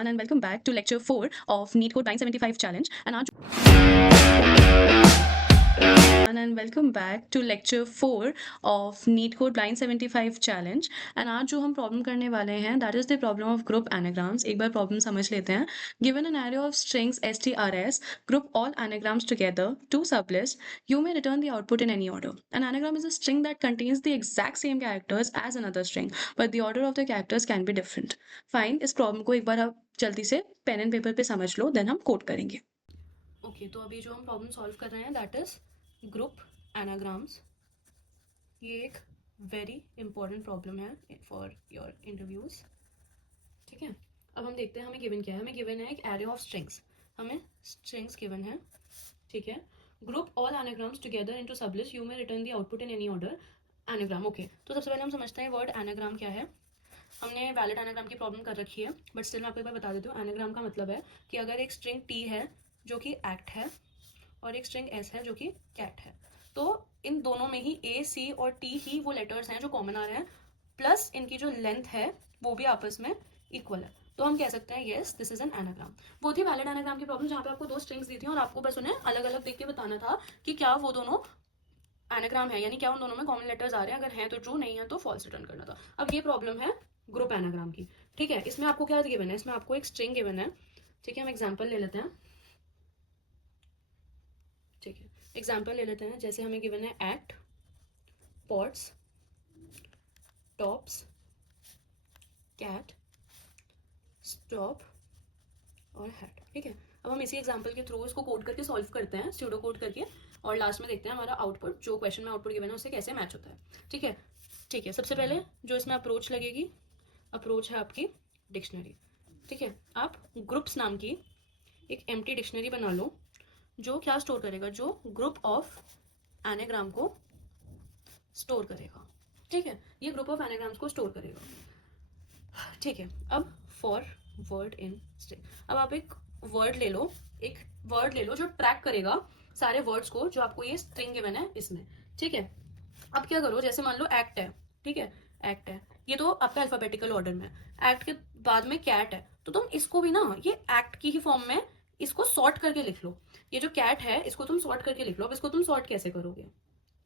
And welcome back to lecture 4 of NEET Code 975 challenge. And welcome back to lecture 4 of NEET Code 975 challenge. And आज जो हम problem करने वाले हैं that is the problem of group anagrams. एक बार problem समझ लेते हैं. Given an array of strings strs, group all anagrams together to sublists. You may return the output in any order. An anagram is a string that contains the exact same characters as another string, but the order of the characters can be different. Fine, इस problem को एक बार आप जल्दी से pen and paper पे समझ लो, then हम code करेंगे. ओके, तो अभी जो हम प्रॉब्लम सॉल्व कर रहे हैं दैट इज ग्रुप एनाग्राम्स. ये एक वेरी इंपॉर्टेंट प्रॉब्लम है फॉर योर इंटरव्यूज. ठीक है, अब हम देखते हैं हमें गिवन क्या है. हमें गिवन है एक एरे ऑफ स्ट्रिंग्स. हमें स्ट्रिंग्स गिवन है. ठीक है, group all anagrams together into sublist. You may return the output in any order. Anagram. Okay, तो सबसे पहले हम समझते हैं वर्ड एनाग्राम क्या है. हमने वैलिड एनाग्राम की प्रॉब्लम कर रखी है, बट स्टिल मैं आपको एक बार बता देती हूँ. एनाग्राम का मतलब है कि अगर एक स्ट्रिंग टी है जो कि एक्ट है और एक स्ट्रिंग एस है जो कि कैट है, तो इन दोनों में ही ए, सी और टी ही वो लेटर्स हैं जो कॉमन आ रहे हैं, प्लस इनकी जो लेंथ है वो भी आपस में इक्वल है. तो हम कह सकते हैं yes this is an anagram. वो थी वैलिड एनाग्राम की प्रॉब्लम जहाँ पे आपको दो स्ट्रिंग्स दी थी और आपको बस उन्हें अलग अलग देख के बताना था कि क्या वो दोनों एनाग्राम है, यानी क्या उन दोनों में कॉमन लेटर्स आ रहे हैं. अगर हैं तो ट्रू, नहीं है तो फॉल्स रिटर्न करना था. अब ये प्रॉब्लम है ग्रुप एनाग्राम की. ठीक है, इसमें आपको क्या गिवन है. इसमें आपको एक स्ट्रिंग गिवन है. ठीक है, हम एग्जाम्पल ले लेते हैं. ठीक है, एग्जाम्पल ले लेते हैं. जैसे हमें गिवन है act, pots, tops, cat, stop और हैट. ठीक है, अब हम इसी एग्जाम्पल के थ्रू इसको कोड करके सॉल्व करते हैं, स्यूडो कोड करके, और लास्ट में देखते हैं हमारा आउटपुट जो क्वेश्चन में आउटपुट गिवन है उससे कैसे मैच होता है. ठीक है. ठीक है, सबसे पहले जो इसमें अप्रोच लगेगी, अप्रोच है आपकी डिक्शनरी. ठीक है, आप ग्रुप्स नाम की एक एम्प्टी डिक्शनरी बना लो जो क्या स्टोर करेगा, जो ग्रुप ऑफ एनाग्राम को स्टोर करेगा. ठीक है, ये ग्रुप ऑफ एनाग्राम्स को स्टोर करेगा. ठीक है, अब फॉर वर्ड इन स्ट्रिंग. अब आप एक वर्ड ले लो, एक वर्ड ले लो जो ट्रैक करेगा सारे वर्ड्स को जो आपको ये स्ट्रिंग गिवन है इसमें. ठीक है, अब क्या करो, जैसे मान लो एक्ट है. ठीक है, एक्ट है, ये तो आपका अल्फाबेटिकल ऑर्डर में. एक्ट के बाद में कैट है, तो तुम इसको भी ना ये एक्ट की ही फॉर्म में इसको सॉर्ट करके लिख लो. ये जो कैट है इसको तुम सॉर्ट करके लिख लो. अब इसको तुम सॉर्ट कैसे करोगे.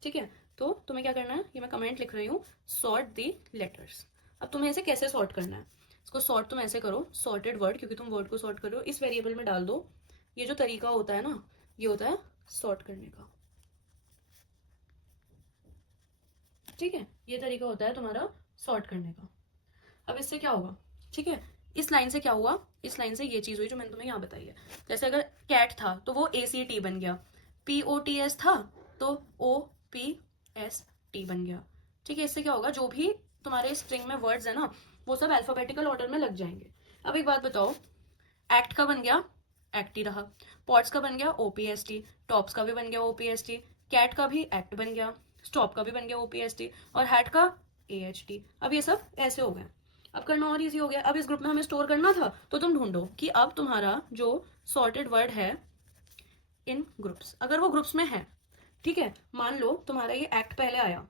ठीक है, तो तुम्हें क्या करना है, ये मैं कमेंट लिख रही हूँ, सॉर्ट दी लेटर्स. अब तुम्हें इसे कैसे सॉर्ट करना है, इसको सॉर्ट तुम ऐसे करो, सॉर्टेड वर्ड, क्योंकि तुम वर्ड को सॉर्ट कर रहे हो, इस वेरिएबल में डाल दो. ये जो तरीका होता है ना, ये होता है सॉर्ट करने का. ठीक है, ये तरीका होता है तुम्हारा सॉर्ट करने का. अब इससे क्या होगा. ठीक है, इस लाइन से क्या हुआ, इस लाइन से ये चीज हुई जो मैंने तुम्हें यहाँ बताई है. जैसे अगर कैट था तो वो ACT बन गया, POTS था तो OPST बन गया. ठीक है, इससे क्या होगा, जो भी तुम्हारे स्ट्रिंग में वर्ड्स है ना वो सब अल्फाबेटिकल ऑर्डर में लग जाएंगे. अब एक बात बताओ, एक्ट का बन गया एक्ट ही रहा, पॉट्स का बन गया OPST, टॉप्स का भी बन गया OPST, कैट का भी एक्ट बन गया, स्टॉप का भी बन गया OPST, और हैट का AHT. अब ये सब ऐसे हो गए. अब करना और इजी हो गया. अब इस ग्रुप में हमें स्टोर करना था तो तुम ढूंढो कि अब तुम्हारा जो सॉर्टेड वर्ड है इन ग्रुप्स, अगर वो ग्रुप्स में है. ठीक है, मान लो तुम्हारा ये एक्ट पहले आया,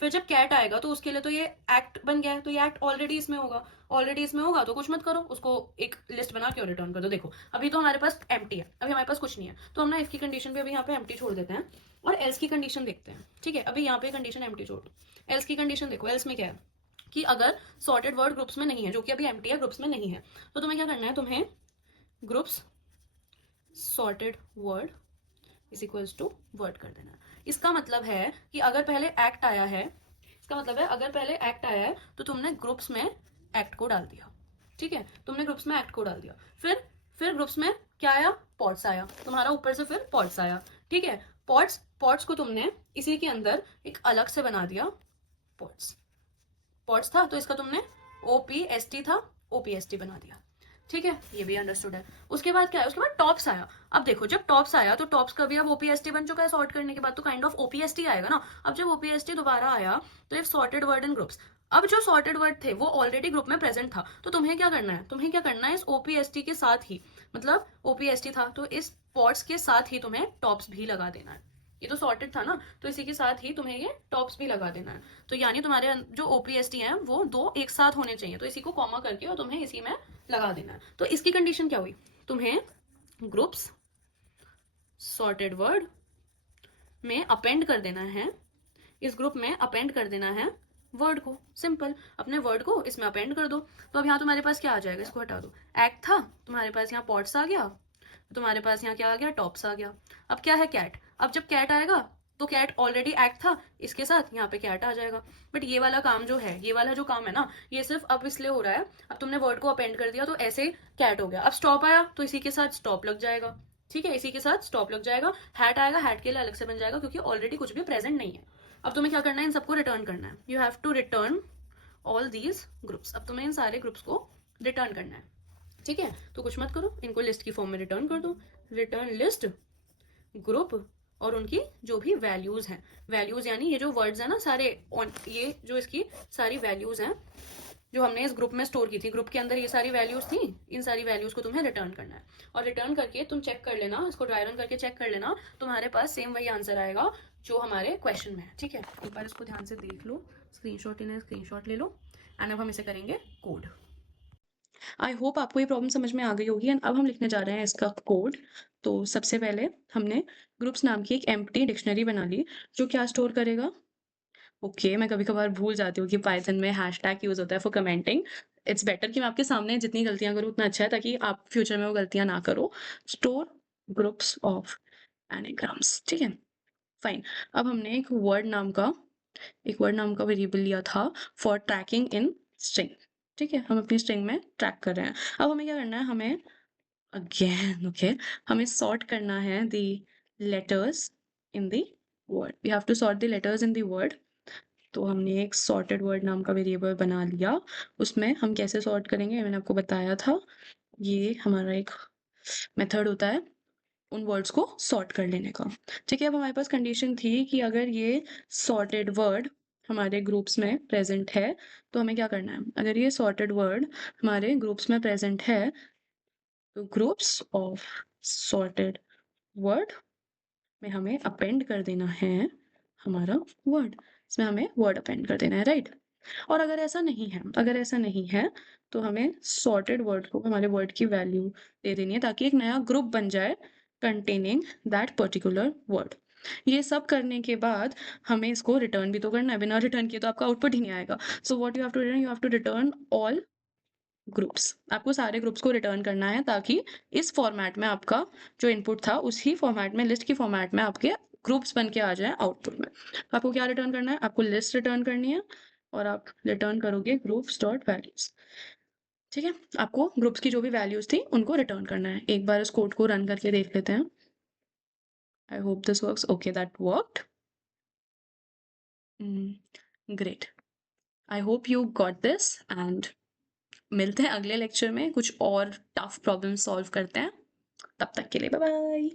फिर जब कैट आएगा तो उसके लिए तो ये एक्ट बन गया है, तो ये एक्ट ऑलरेडी इसमें होगा. ऑलरेडी इसमें होगा तो कुछ मत करो, उसको एक लिस्ट बना के रिटर्न कर दो. देखो अभी तो हमारे पास एम्प्टी है, अभी हमारे पास कुछ नहीं है, तो हम ना इफ की कंडीशन पे अभी यहाँ पे एम्प्टी छोड़ देते हैं और एल्स की कंडीशन देखते हैं. ठीक है, अभी यहाँ पे कंडीशन एम्प्टी छोड़ दो, एल्स की कंडीशन देखो. एल्स में क्या है कि अगर सॉर्टेड वर्ड ग्रुप्स में नहीं है, जो कि अभी एम्प्टी है, ग्रुप्स में नहीं है, तो तुम्हें क्या करना है, तुम्हें groups sorted word is equals to word कर देना. इसका मतलब है कि अगर पहले एक्ट आया है, इसका मतलब है अगर पहले एक्ट आया है तो तुमने ग्रुप्स में एक्ट को डाल दिया. ठीक है, तुमने ग्रुप्स में एक्ट को डाल दिया. फिर ग्रुप्स में क्या आया, पॉट्स आया तुम्हारा, ऊपर से फिर पॉट्स आया. ठीक है, पॉट्स को तुमने इसी के अंदर एक अलग से बना दिया. पॉट्स था तो इसका तुमने OPST था, OPST बना दिया. ठीक है, ये भी अंडरस्टूड है. उसके बाद क्या है, उसके बाद टॉप्स आया. अब देखो जब टॉप्स आया तो टॉप्स का भी अब OPST बन चुका है, सॉर्ट करने के बाद तो काइंड ऑफ OPST आएगा ना. अब जब OPST दोबारा आया तो if sorted word in groups, अब जो सॉर्टेड वर्ड थे वो ऑलरेडी ग्रुप में प्रेजेंट था, तो तुम्हें क्या करना है, तुम्हें क्या करना है, इस OPST के साथ ही, मतलब OPST था तो इस पॉट्स के साथ ही तुम्हें टॉप्स भी लगा देना है. ये तो सॉर्टेड था ना, तो इसी के साथ ही तुम्हें ये टॉप्स भी लगा देना है. तो यानी तुम्हारे जो OPST है वो दो एक साथ होने चाहिए, तो इसी को कॉमा करके और तुम्हें इसी में लगा देना है। तो इसकी कंडीशन क्या हुई, तुम्हें ग्रुप्स सॉर्टेड वर्ड में अपेंड कर देना है, इस ग्रुप में अपेंड कर देना है वर्ड को। सिंपल, अपने वर्ड को इसमें अपेंड कर दो। तो अब यहाँ तुम्हारे पास क्या आ जाएगा, इसको हटा दो। एक्ट था, तुम्हारे पास यहाँ पॉट्स आ गया, तुम्हारे पास यहाँ क्या आ गया, टॉप्स आ गया। अब क्या है, कैट। अब जब कैट आएगा तो कैट ऑलरेडी एक्ट था, इसके साथ यहाँ पे कैट आ जाएगा। बट ये वाला काम जो है, ये वाला जो काम है ना, ये सिर्फ अब इसलिए हो रहा है, अब तुमने वर्ड को अपेंड कर दिया तो ऐसे कैट हो गया। अब स्टॉप आया तो इसी के साथ स्टॉप लग जाएगा, ठीक है, इसी के साथ स्टॉप लग जाएगा। हैट आएगा, हैट के लिए अलग से बन जाएगा, क्योंकि ऑलरेडी कुछ भी प्रेजेंट नहीं है। अब तुम्हें क्या करना है, इन सबको रिटर्न करना है। You have to return all these groups. अब तुम्हें इन सारे ग्रुप्स को रिटर्न करना है, ठीक है। तो कुछ मत करो, इनको लिस्ट की फॉर्म में रिटर्न कर दो। रिटर्न लिस्ट ग्रुप और उनकी जो भी वैल्यूज हैं, वैल्यूज यानी ये जो वर्ड्स हैं ना सारे, ये जो इसकी सारी वैल्यूज हैं जो हमने इस ग्रुप में स्टोर की थी, ग्रुप के अंदर ये सारी वैल्यूज थी, इन सारी वैल्यूज को तुम्हें रिटर्न करना है। और रिटर्न करके तुम चेक कर लेना, इसको ड्राई रन करके चेक कर लेना, तुम्हारे पास सेम वही आंसर आएगा जो हमारे क्वेश्चन में है, ठीक है। एक बार इसको ध्यान से देख लो, स्क्रीनशॉट लेना है, स्क्रीनशॉट ले लो। एंड अब हम इसे करेंगे कोड। आई होप आपको ये प्रॉब्लम समझ में आ गई होगी एंड अब हम लिखने जा रहे हैं इसका कोड। तो सबसे पहले हमने ग्रुप्स नाम की एक एम्प्टी डिक्शनरी बना ली जो क्या स्टोर करेगा। ओके मैं कभी कभार भूल जाती हूँ कि पाइथन में हैशटैग यूज होता है फॉर कमेंटिंग। इट्स बेटर कि मैं आपके सामने जितनी गलतियां करूँ उतना अच्छा है ताकि आप फ्यूचर में वो गलतियां ना करो। स्टोर ग्रुप्स ऑफ एनाग्राम्स, ठीक है फाइन। अब हमने एक वर्ड नाम का वेरिएबल लिया था फॉर ट्रैकिंग इन स्ट्रिंग, ठीक है, हम अपनी स्ट्रिंग में ट्रैक कर रहे हैं। अब हमें क्या करना है, हमें अगेन ओके हमें सॉर्ट करना है the letters in the word. We have to sort the letters in the word. तो हमने एक सॉर्टेड वर्ड नाम का वेरिएबल बना लिया, उसमें हम कैसे सॉर्ट करेंगे मैंने आपको बताया था। ये हमारा एक मेथड होता है उन वर्ड्स को सॉर्ट कर लेने का, ठीक है। अब हमारे पास कंडीशन थी कि अगर ये सॉर्टेड वर्ड हमारे ग्रुप्स में प्रेजेंट है तो हमें क्या करना है, अगर ये सॉर्टेड वर्ड हमारे ग्रुप्स में प्रेजेंट है तो ग्रुप्स ऑफ सॉर्टेड वर्ड में हमें अपेंड कर देना है हमारा वर्ड, इसमें हमें वर्ड अपेंड कर देना है, राइट। और अगर ऐसा नहीं है, अगर ऐसा नहीं है तो हमें सॉर्टेड वर्ड को हमारे वर्ड की वैल्यू दे देनी है ताकि एक नया ग्रुप बन जाए कंटेनिंग दैट पर्टिकुलर वर्ड। ये सब करने के बाद हमें इसको रिटर्न भी तो करना है, बिना रिटर्न किए तो आपका आउटपुट ही नहीं आएगा। So what you have to return, you have to return all groups. आपको सारे ग्रुप्स को रिटर्न करना है ताकि इस फॉर्मेट में आपका जो इनपुट था उसी फॉर्मेट में, लिस्ट की फॉर्मेट में आपके ग्रुप्स बन के आ जाए आउटपुट में। तो आपको क्या रिटर्न करना है, आपको लिस्ट रिटर्न करनी है और आप रिटर्न करोगे ग्रुप्स डॉट वैल्यूज, ठीक है। आपको ग्रुप्स की जो भी वैल्यूज थी उनको रिटर्न करना है। एक बार इस कोड को रन करके देख लेते हैं। I hope this works. Okay that worked, great. I hope you got this and मिलते हैं अगले लेक्चर में, कुछ और टफ प्रॉब्लम सॉल्व करते हैं। तब तक के लिए बाय बाय।